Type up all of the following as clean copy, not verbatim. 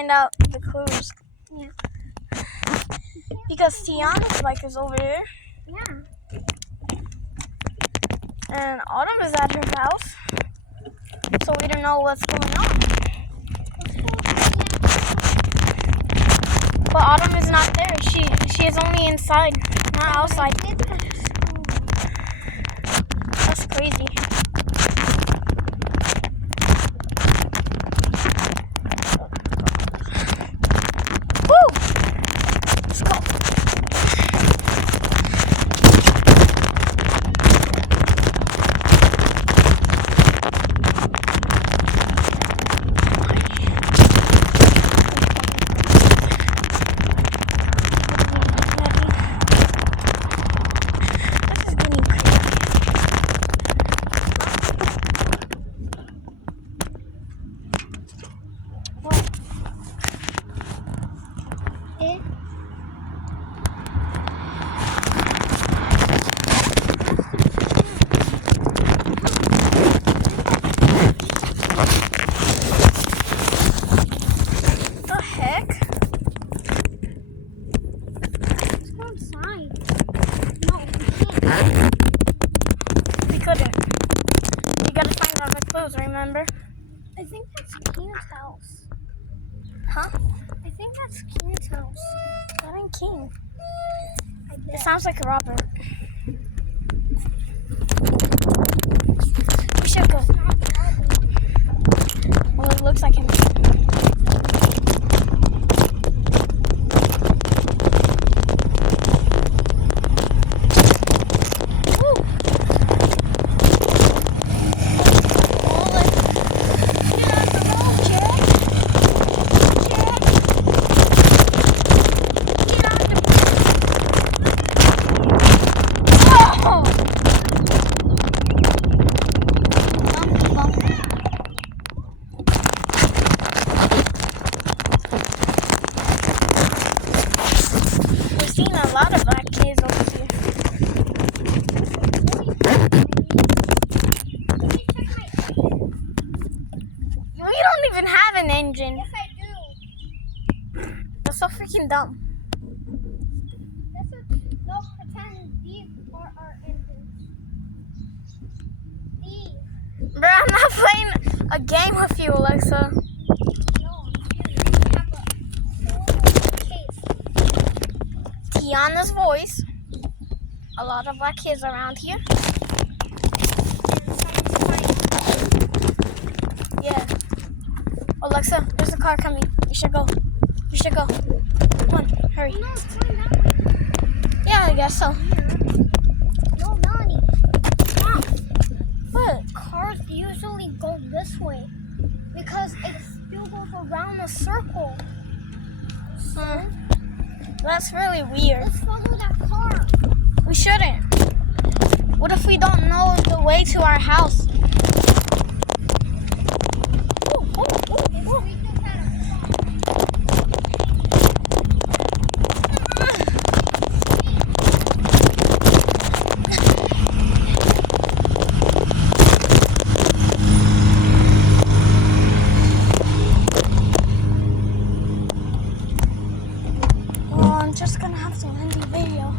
find out the clues. Yeah. Because Tiana's bike is over there. Yeah. And Autumn is at her house. So we don't know what's going on. But Autumn is not there. She is only inside, not outside. That's crazy. Woo! Let's go. We couldn't. You gotta find out the clues, remember? I think that's Keen's house. Huh? I think that's Keen's house. That ain't King. It bet. sounds like Robert. We should go. Well, it looks like him. A lot of black kids over here. We don't even have an engine. Yes, I do. That's so freaking dumb. No, pretend these are our engines. These. Bro, I'm not playing a game with you, Alexa. No, we have a case. Tiana's voice. A lot of black kids around here. Yeah. Alexa, there's a car coming. You should go. You should go. Come on, hurry. No, it's going that way. Yeah, I guess so. No, Melanie. Stop. But cars usually go this way because it still goes around a circle. So, That's really weird. let's follow that car. We shouldn't. What if we don't know the way to our house? Well, I'm just gonna have to end the video.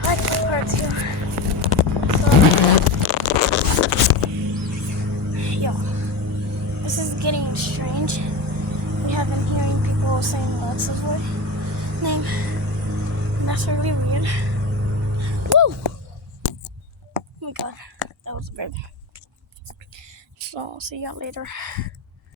I like this part too. So, yo, this is getting strange. We have been hearing people saying Alexa's name. And that's really weird. Woo! Oh my god, that was weird. So, I'll see y'all later.